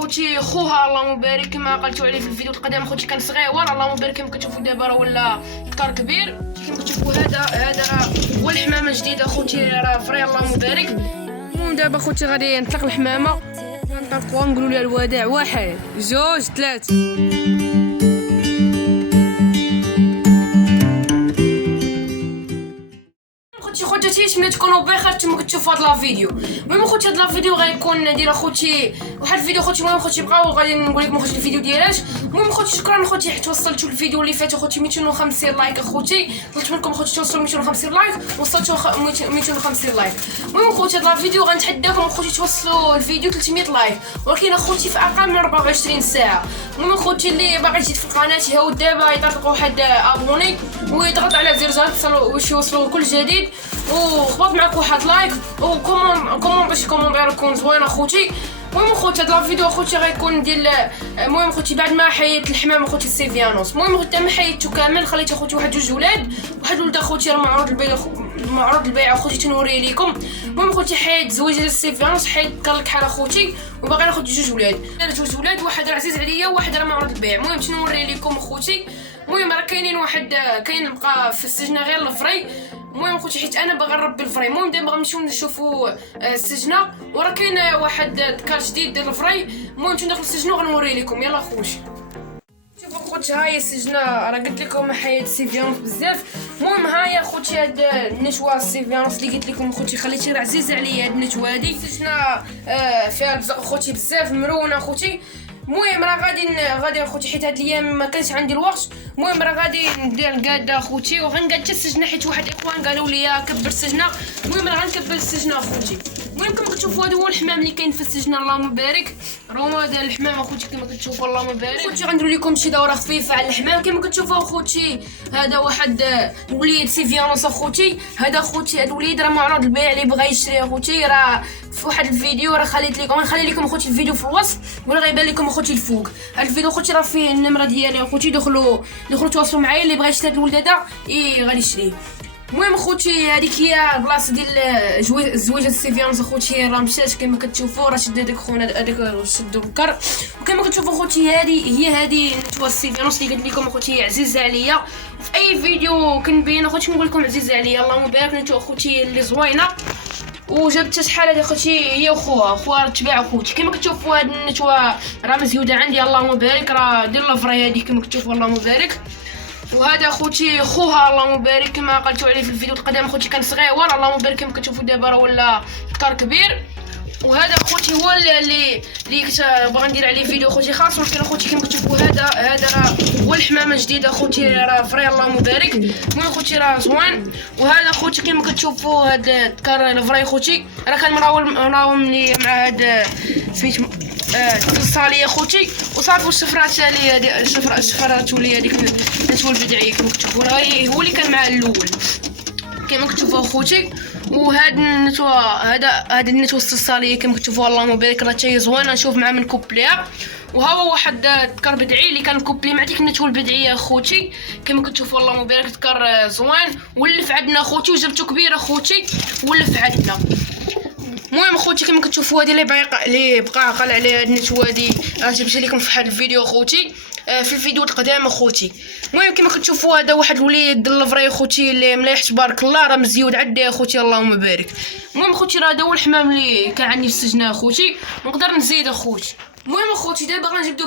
اخوتي خوها اللهم بارك كما قلتوا عليه في الفيديو القديم. اخوتي كان صغير اللهم بارك كما كتشوفوا دابا راه ولا كتر كبير. كما كتشوفوا هذا راه هو الحمامه الجديده اخوتي راه فري اللهم بارك. المهم دابا اخوتي غادي نطلق الحمامه نطلقوها نقولوا لها الوداع. 1 2 3. خوتي ملي تكونوا بخير نتوما كتشوفوا هاد لا فيديو. المهم خوتي هاد لا فيديو غيكون ديال اخوتي واحد الفيديو خوتي. المهم خوتي بقاو غادي نقول لكم خوتي الفيديو ديالاش. المهم خوتي شكرا خوتي حيت وصلتوا الفيديو اللي فات خوتي 250 لايك اخوتي. طلبت منكم خوتي توصلوا 250 لايك وصلتوا 250 لايك. المهم خوتي هاد لا فيديو غنتحداكم خوتي توصلوا الفيديو 300 لايك ولكن اخوتي في اقل من 24 ساعه. المهم خوتي اللي باغي يزيد في القناه يهاود دابا يطلق واحد ابوني ويضغط على زر الجرس باش يوصلوا كل جديد وخبط معاك واحد لايك وكومون باش كومونتير يكون زوين اخوتي. المهم خوتي هاد الفيديو اخوتي غيكون ديال المهم خوتي بعد ما حيدت الحمام اخوتي سيفيانوس. المهم خوتي ما حيدتو كامل خليت اخوتي واحد 2 ولاد. واحد ولد اخوتي راه معروض البيع اخوتي تنوري لكم. المهم خوتي حيد زويجه ديال سيفيانوس حيد كرلك حال اخوتي وباغي ناخذ 2 ولاد. 2 ولاد واحد راه عزيز عليا وواحد راه معروض البيع. المهم تنوري لكم اخوتي. المهم راه كاين بقى في السجنه غير الفري. المهم خوتي حيت انا باغا نربي الفري. المهم دابا غنمشيو نشوفوا السجنه وراه كاين واحد ذكر جديد ديال الفري. المهم ندخلوا السجنه وغنوري لكم. يلا خوتي شوفوا خوتي ها هي السجنه راه قلت لكم حيد سيفيانوس بزاف. المهم ها هي خوتي هاد النتوه سيفيانوس اللي قلت لكم خوتي خليتي راه عزيزه عليا هاد النتوه هادي. السجنه فيها البزاق خوتي بزاف مرونه خوتي. المهم راه غادي اخوتي حيت هاد الايام ما كانش عندي الوقت. المهم راه غادي ندير القاده اخوتي وغنقاد حتى السجنه حيت واحد الاخوان قالوا لي كبر السجنه. المهم راه غنكبر السجنه اخوتي. المهم كما كتشوفوا هذا هو الحمام اللي كاين في السجنه اللهم بارك. راه هذا الحمام اخوتي كما كتشوفوا اللهم بارك. اخوتي غندير لكم شي دوره خفيفه على الحمام. كما كتشوفوا اخوتي هذا واحد وليد سيفيانوس اخوتي. هذا اخوتي هذا الوليد راه معروض البيع اللي بغى يشري اخوتي. راه في واحد الفيديو راه غنخلي لكم اخوتي الفيديو في الوصف ولا غيبان لكم اخوتي الفوق. هاد الفيديو اخوتي راه فيه النمره ديالي اخوتي. دخلوا تواصلوا معايا اللي بغى يشري هاد الولد هذا غادي يشريه. المهم اخوتي هذيك هي البلاصه ديال الزويجه سيفيانوس اخوتي. راه مشات كما كتشوفوا راه شد هذاك خونا هذاك شدو الكر. وكما كتشوفوا اخوتي هذه نتوى سيفيانوس اللي قلت لكم اخوتي عزيزه عليا. في اي فيديو كنبين اخوتي كنقول لكم عزيزه عليا. اللهم بارك نتوى اخوتي اللي زوينه وجبت شحال هذه اخوتي هي خوها تباع اخوتي. كما كتشوفوا هاد النتوى راه مزيوده عندي اللهم بارك. راه ديال الفري هذه كما كتشوفوا اللهم بارك. وهذا اخوتي خوها اللهم بارك كما قلتوا عليه في الفيديو القديم. اخوتي كان صغير اللهم بارك كما كتشوفوا دابا راه ولا كتر كبير. وهذا اخوتي هو اللي كنت باغا ندير عليه فيديو اخوتي خاص. ولكن اخوتي كما كتشوفوا هذا راه هو الحمامه الجديده اخوتي راه فري اللهم بارك. المهم اخوتي راه زوين. وهذا اخوتي كما كتشوفوا هذا الذكر الفري اخوتي راه كان مراوم لي مع هذا سميتو الصاليه اخوتي. وصافي الشفرات لي الشفرات ولي هذيك النتوه البدعيه كما كتشوفوا راه هو اللي كان مع الاول كما كتشوفوا اخوتي. وهاد النتوه النتوه الصاليه كما كتشوفوا اللهم بارك راه حتى زوينه نشوف مع من كوبليها. وها هو واحد الذكر بدعي اللي كان كوبلي مع ديك النتوه البدعيه اخوتي. كما كتشوفوا اللهم بارك ذكر زوين ولف عندنا اخوتي وجبته كبير اخوتي ولف عندنا. المهم اخوتي كما كتشوفوا هذه اللي بقى عقل على هاد النتوه هادي راه جبت لكم في واحد الفيديو اخوتي في الفيديو القدام اخوتي. المهم كما كتشوفوا هذا واحد الوليد الفري اخوتي اللي مليح تبارك الله راه مزيود عندي اخوتي اللهم بارك. المهم اخوتي راه هذا هو الحمام اللي كان عندي في السجنه اخوتي نقدر نزيد اخوتي. المهم اخوتي دابا غنجبدو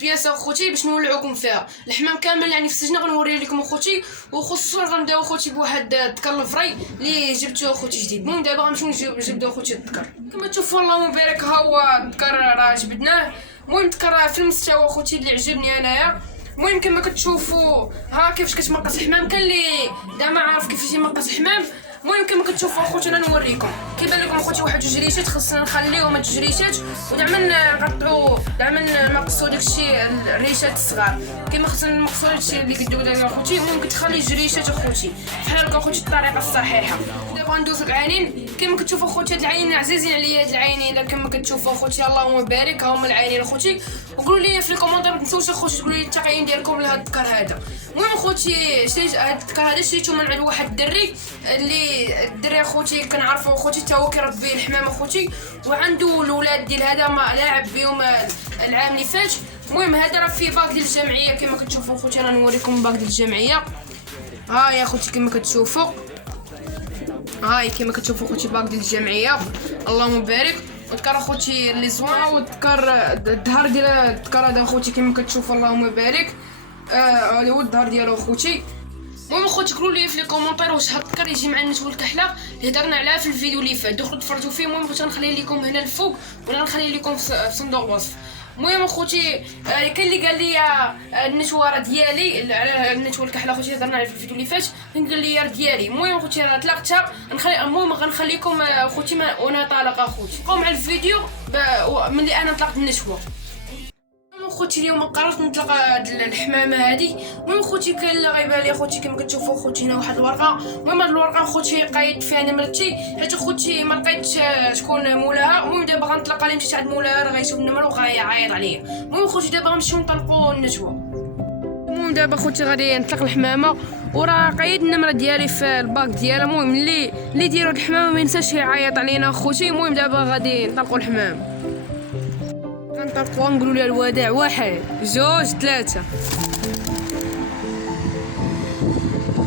بياس اخوتي باش نولعوكم فيها الحمام كامل يعني في السجنه غنوري لكم اخوتي. وخصوصا غنبداو اخوتي بواحد الذكر الفري اللي جبتو اخوتي جديد. المهم دابا غنمشيو نجبدو اخوتي الذكر. كما تشوفوا اللهم بارك ها هو الذكر راه جبدناه. المهم الذكر في المستوى اخوتي اللي عجبني انايا. المهم كما كتشوفوا ها كيفاش كتمقص الحمام. كان اللي ما عارف كيفاش يمقص الحمام. المهم كما كتشوفوا اخوتي انا نوريكم. كيبان لكم اخوتي واحد 2 جريشات خصنا نخليوهم هاد 2 جريشات ودعما نقطعوا دعما نقصوا داكشي الريشات الصغار. كما خصنا نقصوا هادشي اللي كدوي دابا اخوتي. المهم كتخلي جريشات اخوتي بحال هكا اخوتي الطريقه الصحيحه. دابا ندوزو العينين. كما كتشوفوا اخوتي هاد العينين عزيزين عليا. هاد العينين كما كتشوفوا اخوتي اللهم بارك ها هما العينين اخوتي. وقولوا لي في الكومونتير ما تنساوش اخوتي تقولوا لي التقييم ديالكم لهاد الذكر هذا. المهم اخوتي شريت هاد الذكر هذا شريته من عند واحد الدري اللي الدري اخوتي كنعرفو اخوتي حتى هو كيربي الحمام اخوتي وعنده الاولاد ديال هذا ما لاعب بهم العام اللي فات. المهم هذا راه فيه باك ديال الجمعيه كما كتشوفوا خوتي. انا نوريكم باك ديال الجمعيه. ها يا خوتي كما كتشوفوا، هاي كما كتشوفوا خوتي باك ديال الجمعيه. اللهم بارك. وذكر خوتي اللي زوين، وذكر الظهر ديال الذكر هذا خوتي كما كتشوفوا. اللهم بارك. هذا هو الظهر ديالو خوتي. المهم خوتي قولوا لي في لي كومونتير واش هاد الذكر يجي مع النتوى الكحله اللي هضرنا عليها في الفيديو اللي فات. دخلوا تفرجوا فيه. المهم خوتي غنخليه لكم هنا الفوق ولا نخليه لكم في صندوق الوصف. المهم خوتي كاين اللي قال لي النتوى راه ديالي على النتوى الكحله خوتي هضرنا عليها في الفيديو اللي فات. كان قال لي راه ديالي. المهم خوتي راه طلقتها. المهم غنخليكم خوتي وانا طالقه خوتي. بقاو مع الفيديو ملي انا طلقت النتوى. خوتي اليوم قررت نطلق هاد الحمامه هادي. المهم خوتي كاين اللي غايبان لي خوتي كما كتشوفوا خوتي هنا واحد الورقه. المهم هاد الورقه خوتي قايد فيها نمرتي حيت خوتي ما لقيتش شكون مولاها. المهم دابا غنطلقها لي مشيت عند مولاها راه غيشوف النمره وغيعيط عليا. المهم خوتي دابا غنمشيو نطلقوا النتوى. المهم دابا خوتي غادي نطلق الحمامه وراه قايد النمره ديالي في الباك ديالها. المهم اللي يديروا الحمامه ما ينساش يعيط علينا خوتي. المهم دابا غادي نطلقوا الحمام. غنطلقوها نقولوا لها الوداع. 1 2 3.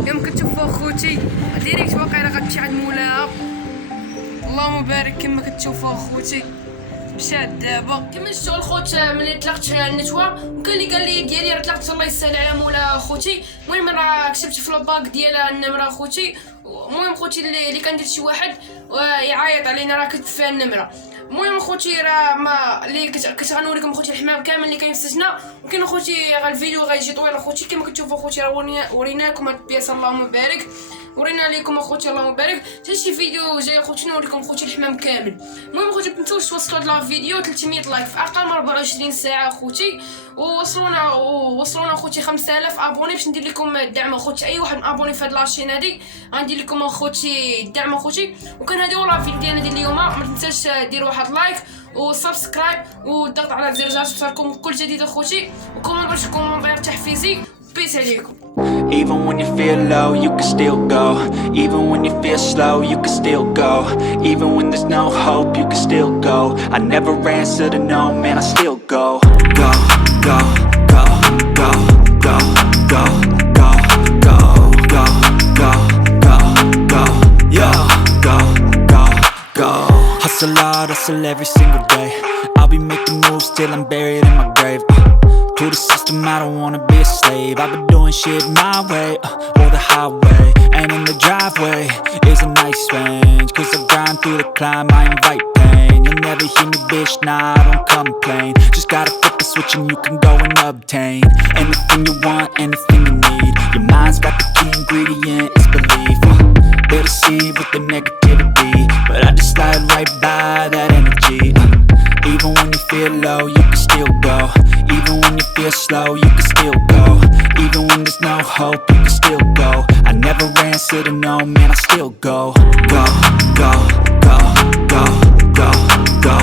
كما كتشوفوا خوتي ديريكت واقيلا غتمشي عند مولاها. اللهم بارك. كما كتشوفوا خوتي مشات دابا. كما شفتوا الخوت ملي طلقت النتوى وكاين اللي قال لي ديالي راه طلقت الله يسهل على مولاها خوتي. المهم راه كتبت في الباك ديالها النمره خوتي. المهم خوتي اللي كندير شي واحد يعيط علينا راه كتب فيها النمره. المهم خوتي راه ما اللي كتغنوريكم خوتي الحمام كامل اللي كاين في السجنه. وكاين خوتي الفيديو غيجي طويل خوتي. كما كتشوفوا خوتي راه وريناكم هاد البياسه. اللهم بارك. ورينا لكم اخوتي. اللهم بارك. حتى شي فيديو جاي اخوتي نوريكم خوتي الحمام كامل. المهم اخوتي متنساوش توصلوا هاد الفيديو 300 لايك في اقل من 24 ساعه اخوتي. ووصلونا اخوتي 5000 ابوني باش ندير لكم الدعم اخوتي. اي واحد ابوني في هاد لاشين هادي غندير لكم اخوتي الدعم اخوتي. وكان هادي هو الفيديو ديالنا ديال اليوم. ما تنساش ديروا واحد لايك وسبسكرايب والضغط على زر الجرس باش توصلكم كل جديد اخوتي. وكومونتير تحفيزي. بيس عليكم. Even when you feel low, you can still go. Even when you feel slow, you can still go. Even when there's no hope, you can still go. I never answer to no, man, I still go. Go, go, go, go, go, go, go, go, go, go, go, go, yo, go, go, go. Hustle hard, hustle every single day. I'll be making moves till I'm buried in my grave. To the system, I don't wanna be a slave. I've been doing shit my way, or the highway. And in the driveway is a nice range. Cause I grind through the climb, I invite pain. You'll never hear me, bitch, nah, I don't complain. Just gotta flip the switch and you can go and obtain anything you want, anything you need. Your mind's got the key ingredient, it's belief. They deceive with the negativity, but I just slide right by that energy. Even when you feel low, you can still go. Even when you feel slow, you can still go. Even when there's no hope, you can still go. I never answer to no, man, I still go. Go, go, go, go, go, go.